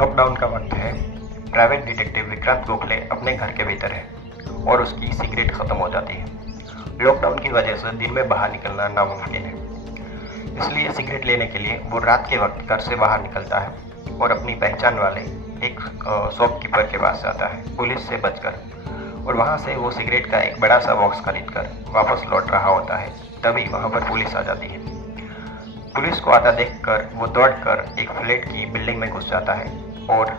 Lockdown का वक्त है। प्राइवेट डिटेक्टिव विक्रांत गोखले अपने घर के भीतर है और उसकी सिगरेट खत्म हो जाती है। लॉकडाउन की वजह से दिन में बाहर निकलना नामुमकिन है, इसलिए सिगरेट लेने के लिए वो रात के वक्त घर से बाहर निकलता है और अपनी पहचान वाले एक शॉपकीपर के पास जाता है पुलिस से बचकर, और वहाँ से वो सिगरेट का एक बड़ा सा बॉक्स खरीद कर वापस लौट रहा होता है। तभी वहाँ पर पुलिस आ जाती है। पुलिस को आता देखकर वो दौड़कर एक फ्लैट की बिल्डिंग में घुस जाता है और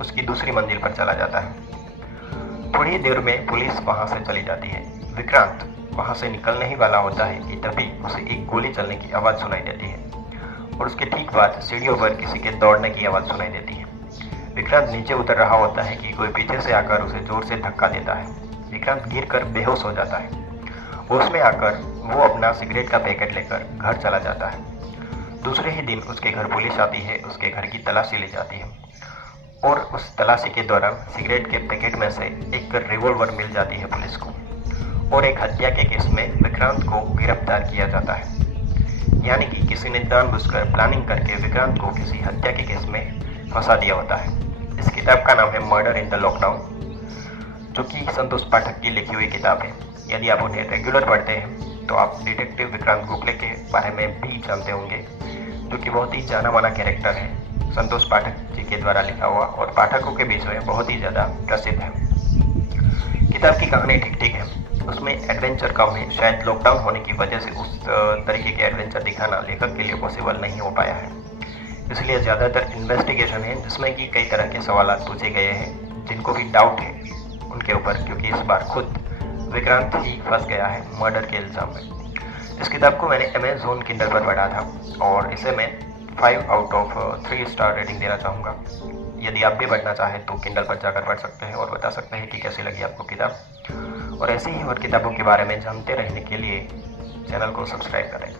उसकी दूसरी मंजिल पर चला जाता है। थोड़ी देर में पुलिस वहां से चली जाती है। विक्रांत वहां से निकलने ही वाला होता है कि तभी उसे एक गोली चलने की आवाज़ सुनाई देती है और उसके ठीक बाद सीढ़ियों पर किसी के दौड़ने की आवाज़ सुनाई देती है। विक्रांत नीचे उतर रहा होता है कि कोई पीछे से आकर उसे जोर से धक्का देता है। विक्रांत गिरकर बेहोश हो जाता है। होश में आकर वो अपना सिगरेट का पैकेट लेकर घर चला जाता है। दूसरे ही दिन उसके घर पुलिस आती है, उसके घर की तलाशी ली जाती है और उस तलाशी के दौरान सिगरेट के पैकेट में से एक रिवॉल्वर मिल जाती है पुलिस को, और एक हत्या के केस में विक्रांत को गिरफ्तार किया जाता है। यानी कि किसी ने जानबूझकर प्लानिंग करके विक्रांत को किसी हत्या के केस में फंसा दिया होता है। इस किताब का नाम है मर्डर इन द लॉकडाउन, जो कि संतोष पाठक की लिखी हुई किताब है। यदि आप उन्हें रेगुलर पढ़ते हैं तो आप डिटेक्टिव विक्रांत गोखले के बारे में भी जानते होंगे, जो कि बहुत ही जाना माना कैरेक्टर है, संतोष पाठक जी के द्वारा लिखा हुआ और पाठकों के बीच में बहुत ही ज़्यादा प्रसिद्ध है। किताब की कहानी ठीक ठीक है, उसमें एडवेंचर कम है। शायद लॉकडाउन होने की वजह से उस तरीके के एडवेंचर दिखाना लेखक के लिए पॉसिबल नहीं हो पाया है, इसलिए ज़्यादातर इन्वेस्टिगेशन है जिसमें कि कई तरह के सवाल पूछे गए हैं जिनको भी डाउट है उनके ऊपर, क्योंकि इस बार खुद विक्रांत ही फंस गया है मर्डर के इल्ज़ाम में। इस किताब को मैंने अमेज़ॉन किंडल पर पढ़ा था और इसे मैं 5 आउट ऑफ 3 स्टार रेटिंग देना चाहूँगा। यदि आप भी पढ़ना चाहें तो किंडल पर जाकर पढ़ सकते हैं और बता सकते हैं कि कैसी लगी आपको किताब। और ऐसी ही और किताबों के बारे में जानते रहने के लिए चैनल को सब्सक्राइब करें।